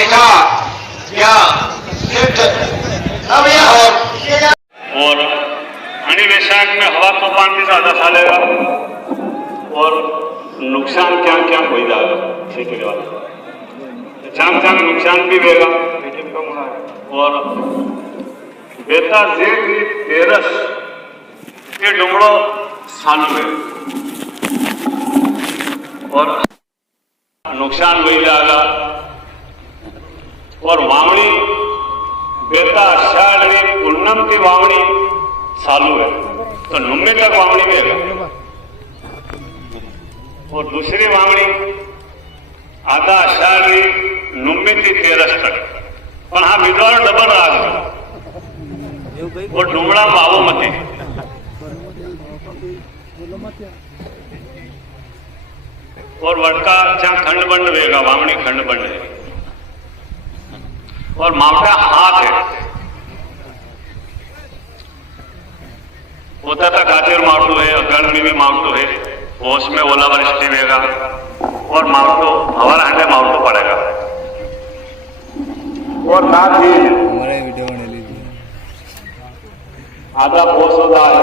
देखा क्या सिद्ध अब यह और अणी वैशाख में हवा तूफान भी ज्यादा चलेगा और नुकसान क्या क्या हो जाएगा। ठीक है, चांग चांग नुकसान भी होगा। और बेटा जेठ तेरस के डुमड़ो साल में और नुकसान हो जाएगा। और वावणी बेटा आषाढ़ पूनम की वावणी चालू है तो नुम्मे तक वावणी में है। और दूसरी वावणी आधा आषाढ़ नुम्मे थी तेरस तक पण हा विधवा डबल राग और डुमड़ा भावो मते और वटका जहां खंड बंड वेगा वावणी खंड बंड है और मावटा हाथ है होता था खातिर मावटू है अगण में भी मावटू है होश में ओलावृष्टि वेगा और मावटू हवर हांडे मावटू पड़ेगा। और साथ ही हमारे वीडियो बना लीजिए। आधा पोष होता है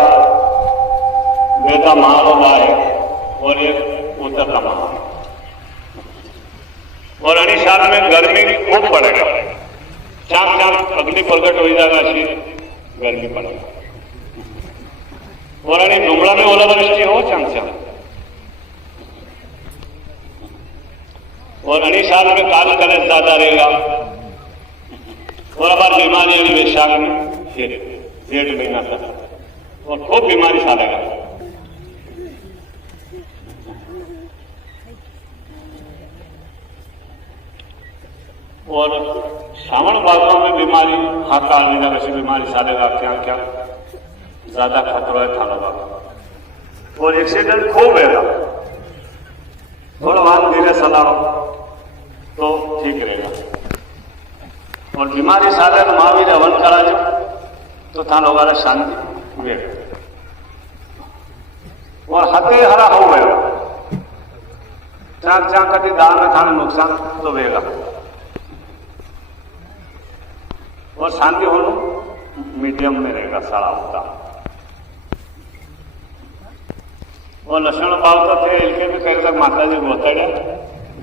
बेटा माह होता है और एक उत्तर का माह। और अणी साल में गर्मी खूब पड़ेगा। चाक चाक अग्नि प्रकट हो जाएगा ऐसी गर्मी पड़ेगा। और अणी डुमड़ा में ओलावृष्टि हो चांग चांग। और अणी साल में काल कलश ज्यादा रहेगा। और अब बीमारी अणी वैशाख में डेढ़ महीना तक और खूब बीमारी सालेगा। और श्रावण भादों में बीमारी हाथा आने वैसी बीमारी सालेगा क्या क्या ज्यादा खतरा है थाना बाबा। और एक्सीडेंट खूब रहेगा। थोड़ा वाहन धीरे चलाओ तो ठीक रहेगा। और बीमारी साले महावीर हवन करा जो तो था लोग शांति वे और हते हरा हो गए चाक चाक कभी दाल में थाने नुकसान तो वेगा। और शांति होना मीडियम में रहेगा सारा होता। और लक्षण भाव तो थे इनके भी कई तक माता जी गोतड़े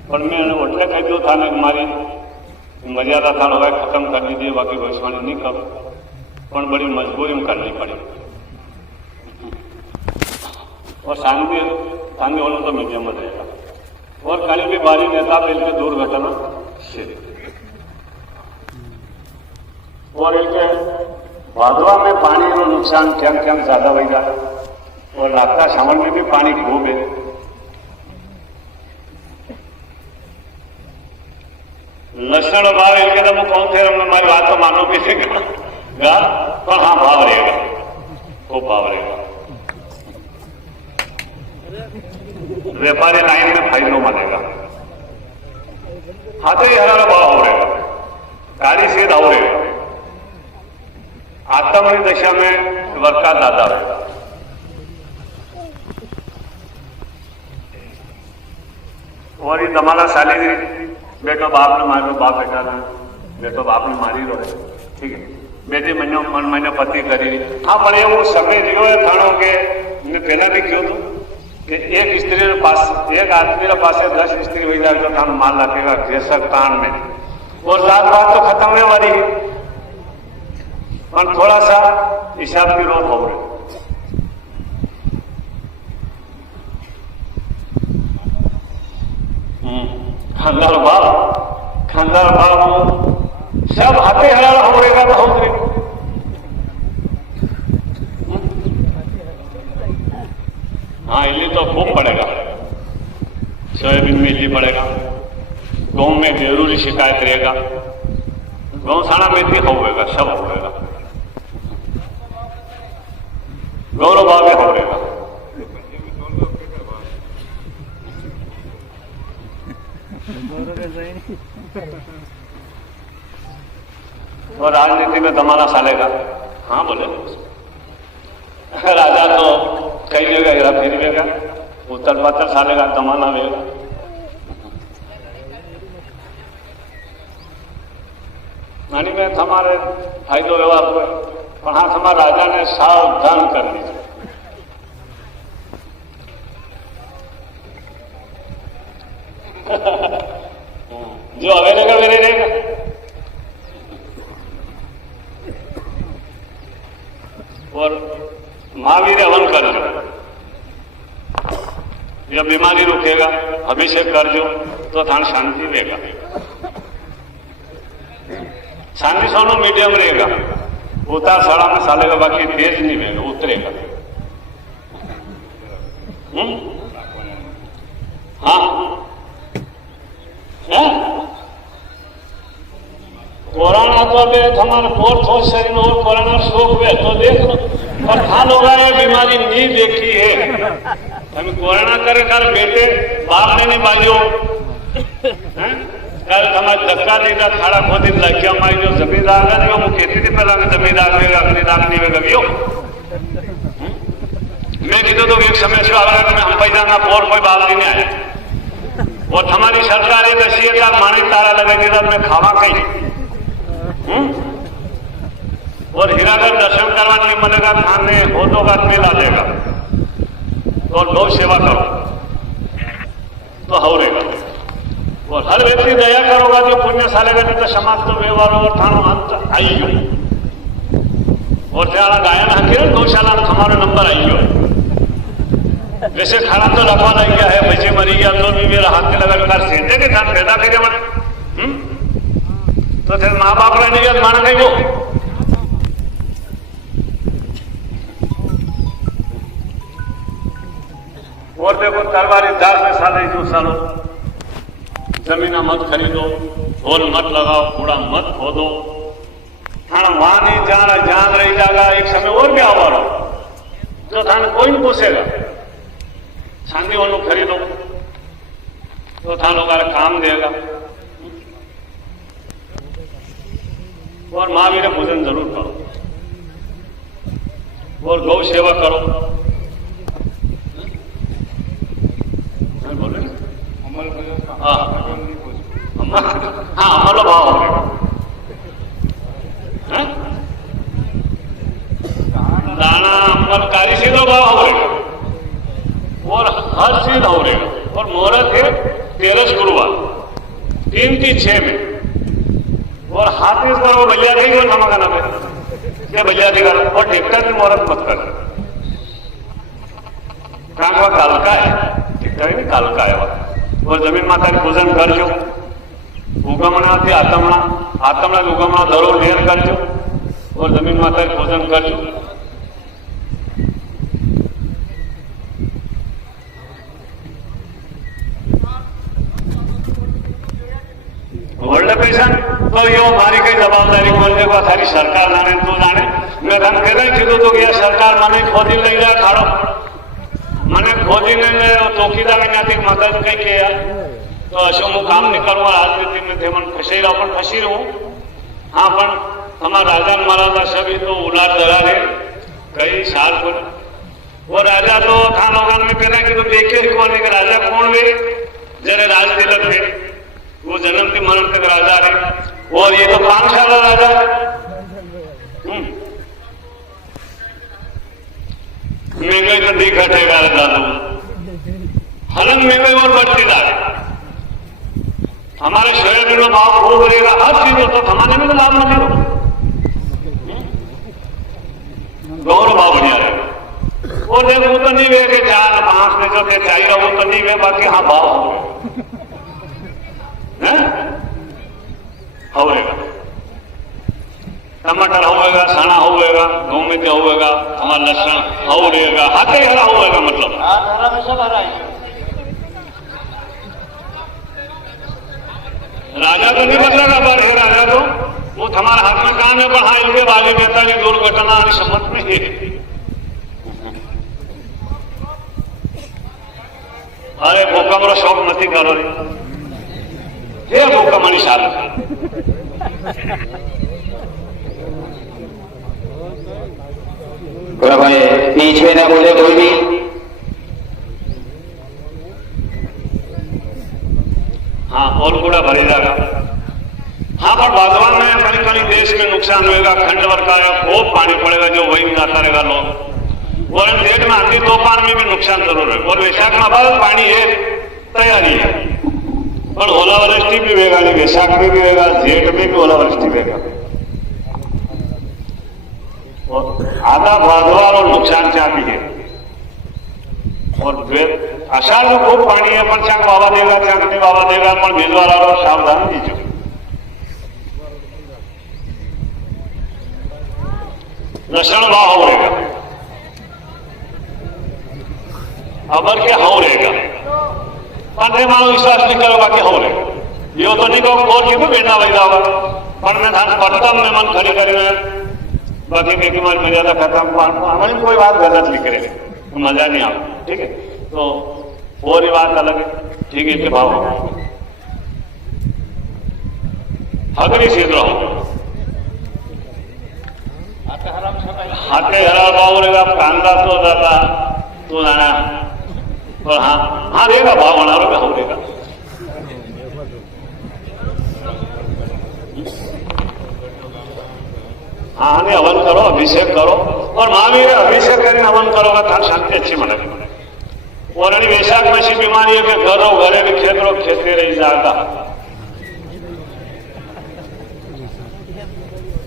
पर मैं ओटले कह दो था ना हमारी मर्यादा था लोग खत्म कर दीजिए बाकी भविष्यवाणी नहीं करो पर बड़ी मजबूरी में करनी पड़ी। और शांति शांति होना तो मीडियम में रहेगा। और कल भी बारी नेता बिल के दुर्घटना से और इनके भादवा में पानी का नुकसान क्या क्या ज्यादा हो जाए। और रास्ता श्रावण में भी पानी खूब है। लक्षण भाव इनके तो कौन थे हमारी बात तो मानो किसी का पर हाँ भाव रहेगा खूब भाव रहेगा। व्यापारी लाइन में फायदो मानेगा। हाथे हरा भाव हो रहेगा। गाड़ी से दाव रहेगा। आत्मणी दशा में वर्का दादा रहेगा। और ये दमाला साली बेटो बाप ने मारो बाप बेटा ने बेटो बाप ने मारी रो है। ठीक है बेटी महीने पति करी हाँ पर वो समय जो है थाणो के मैं पहला भी क्यों तो कि एक स्त्री पास एक आदमी के पास 10 स्त्री हो जाए तो थाना माल रखेगा घेसक तान में। और जात बात तो खत्म होने वाली है पर थोड़ा सा हिसाब की रोक हो रही। खानदार भाव सब हाथे हलाल हो रहेगा बहुत रे। हाँ इल्ली तो खूब पड़ेगा। सोयाबीन में इल्ली पड़ेगा। गाँव में जरूरी शिकायत रहेगा। गौशाला में भी होगा सब होगा। गौरव भाव में हो रहेगा। और राजनीति में दमाना सालेगा। हाँ बोले राजा तो कई जगह हेरा फेरी वेगा उत्तर पत्थर सालेगा दमाना वेगा। આની મેં તમારે ફાયદો વ્યવહાર હોય પણ હા તમારા રાજાને સાવધાન કરી દીધો. जो हवे रहेगा मेरे रहेगा. और महावीर हवन कर जो, जब बीमारी रुकेगा अभिषेक कर जो तो थान शांति रहेगा. शांति सोनो मीडियम रहेगा, उतार साड़ा में सालेगा, बाकी तेज नहीं रहेगा, उतरेगा. हाँ कोरोना तो अभी हमारे पोर थो शरीर और कोरोना शोक हुए तो देख लो, पर था लोग बीमारी नहीं देखी है. हम कोरोना करे कर बेटे बाप ने नहीं बाजो कल हमारे धक्का देगा खाड़ा खोदी लग गया हमारी जो जमींदार है नहीं वो खेती थी पहला जमींदार लेगा अपनी दाग नहीं वेगा भी हो. मैं कीधु तो एक समय से आया कि हम पैसा ना पोर कोई बात नहीं आया और हमारी सरकार एक ऐसी है माने तारा लगा देगा मैं खावा कहीं और हीरागढ़ दर्शन करवा नहीं मिलेगा खाने होटो का मेला देगा और गौ सेवा करो तो हवरेगा. और हर व्यक्ति दया करोगा जो पुण्य सालेगा नहीं तो समाज तो व्यवहार और थानो अंत आई गयो और त्यारा गायन हकीर गौशाला में हमारा नंबर आई गयो. वैसे खाना तो रखवा लग गया है बच्चे मरी गया तो भी मेरा हाथ में लगा कर सेंटे के साथ पैदा करे मन तो फिर माँ बाप ने नहीं मान गई वो. और देखो तरवारी दार में साले जो सालो जमीना मत खरीदो, ढोल मत लगाओ, कूड़ा मत खोदो. हाँ वहां नहीं जाना जान रही जाएगा एक समय और भी आवारो तो थाने कोई नहीं पूछेगा. शांति वालों खरीदो तो था लोग काम देगा. और महावीर पूजन जरूर करो और गौ सेवा करो. हाँ अमल भाव हो गया. दाना अमल कारी सीधो भाव हो गया और हर चीज हो रहेगा. और मुहूर्त है 13 गुरुवार 3 की 6 में और हाथी पर वो बलिया देगी और नमक ना क्या बलिया देगा और टिकटा की मुहूर्त मत कर कहा काल का है टिकटा नहीं काल का है. और जमीन माता के पूजन कर जो उगमना थी आतमना आतमना उगमना धरो ढेर कर जो और जमीन माता के पूजन कर जो. वर्ल्ड पेशन तो यो मारी कई जवाबदारी बोल देखो सारी सरकार जाने तू जाने. मैं धन कहना कीधु तो गया सरकार माने खोदी लई जाए खाड़ो મને ખોદીને ચોકીદાર ત્યાંથી મદદ કઈ કે તો શું હું કામ નહીં કરું રાજનીતિ में थे मन फंसी रहो पण फंसी रहूं. हाँ पण हमारा राजा महाराजा सभी तो उलार दरा है कई साल पर वो राजा तो था लोग ने कहना कि तो देखे कौन है राजा कौन वे जरे राज तिलक है वो जन्म थी मरण तक राजा है और ये तो 5 साल राजा है. महंगाई तो नहीं घटेगा दादू हलन महंगाई और बढ़ती जा रही. हमारे शहर में भाव खूब रहेगा हर चीज तो हमारे में तो लाभ मिलेगा. गौर भाव बढ़िया रहेगा. वो देखो वो तो नहीं वे के 4 5 में जो के चाहिए वो तो नहीं वे बाकी हाँ भाव होगा. टमाटर होगा सना होगा गेहूं में क्या होगा हमारा लहसुन हो रहेगा हाथे हरा होगा मतलब राजा तो नहीं बदलेगा पर है राजा तो वो हमारे हाथ में काम है पर हाँ इनके बाजू कहता है दुर्घटना समझ में ही है. अरे भूकंप शौक नहीं करो ये भूकंप साल भाई बीच में ना बोले कोई भी. हाँ और कूड़ा भरी जाएगा हाँ, पर बागवान में कहीं कहीं देश में नुकसान होगा, खंड वर्षा है, खूब पानी पड़ेगा जो वही जाता रहेगा लोग, और इन जेठ में आंधी तूफान में भी नुकसान जरूर है। और वैशाख में बस पानी है, तैयारी है, पर ओलावृष्टि भी होगा नहीं, वैशाख में भी होगा, जेठ में भी ओलावृष्टि होगा, और आधा बागवान और नुकसान चाह भी है। और आषाढ़ में खूब पानी है, पर चाक वावा देगा, चाक नहीं वावा देगा, पर भेजवाला रहो, सावधान दीजिए। लक्षण भाव हो रहेगा, अबर के हो रहेगा, पंद्रह मानो विश्वास नहीं करोगा कि हो रहेगा। यो तो नहीं कहो और क्यों बेटा वही होगा, पर मैं धान पट्टम में मन खड़ी करेगा, बाकी की हमारी मर्यादा खत्म, हमारी कोई बात गलत नहीं करेगा, मजा नहीं आता। ठीक है, तो और ही बात अलग है। ठीक है, भाव हगरी सीध रहो, हाथे हरा भाव रहेगा, कांदा तो दादा तो जाना, और हाँ हाँ रहेगा भाव बना लो, हो रहेगा। हाँ ने हवन करो, अभिषेक करो, और महावीर अभिषेक करके हवन करोगे तो शांति अच्छी मिलेगी। और वैशाख में ऐसी बीमारी है कि घरों घरे भी खेतरों खेते रही जाता।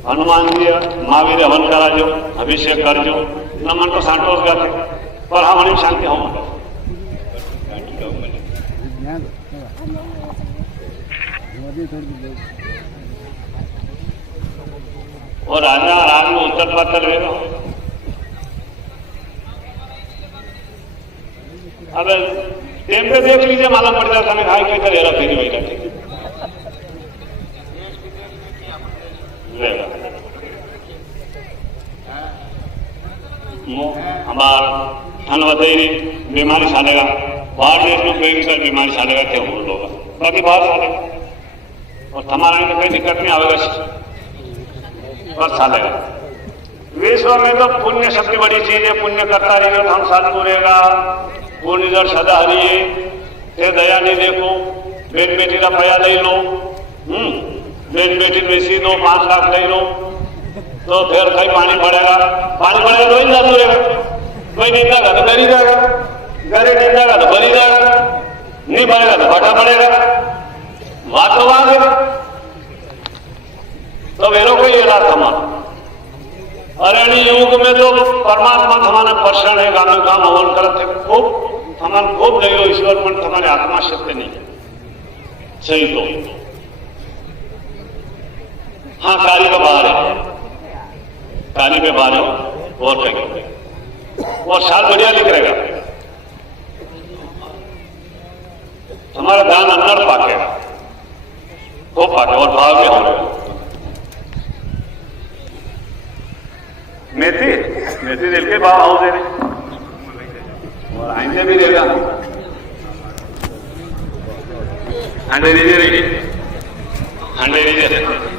हनुमान जी महावीर हवन कराजो, अभिषेक करजो, नमन तो सांटोस गाते, पर हाँ हमारी शांति हो। और राजा राज में उत्तर पत्थर रहेगा। अब टेम पे देख लीजिए, मालूम पड़ जाता है खाई कहीं हेरा फेरी वही ठीक हमार ठंड बतेगी बीमारी सालेगा, बाहर देश में भयंकर बीमारी सालेगा, क्या हो होगा, बाकी बाहर सालेगा, और हमारा तो कोई दिक्कत नहीं आवेगा, बस सालेगा। विश्व में तो पुण्य सबसे बड़ी चीज है, पुण्य करता रहेगा तो हम साथ पूरेगा। पूर्ण इधर सदा हरिए ते दया नहीं देखो, बेट बेटी का पया ले लो, बेट बेटी बेसी दो, 5 लाख ले लो, तो फिर कहीं पानी पड़ेगा, पानी पड़ेगा तो ही जाता रहेगा, कोई नहीं जाएगा तो गरी जाएगा, गरी नहीं जाएगा तो बरी जाएगा, नहीं बढ़ेगा तो फटा पड़ेगा, बात तो बात है। तो वेरो को ये रात हमारा अरण्य युग में तो परमात्मा हमारा पर्षण है, गाने काम हवन करते खूब, हमारे खूब दयो ईश्वर, पर हमारे आत्मा शक्ति नहीं सही। तो हाँ कार्य के बाहर है, कार्य के बाहर हो और कहेंगे, और साल बढ़िया लिख रहेगा, हमारा ध्यान अंदर पाकेगा, खूब पाके और भाव में हो रहेगा। मेथी मेथी दिल के भाव हाउ दे रहे, और आइंदे भी देगा, अंडे दीजिए, अंडे दीजिए।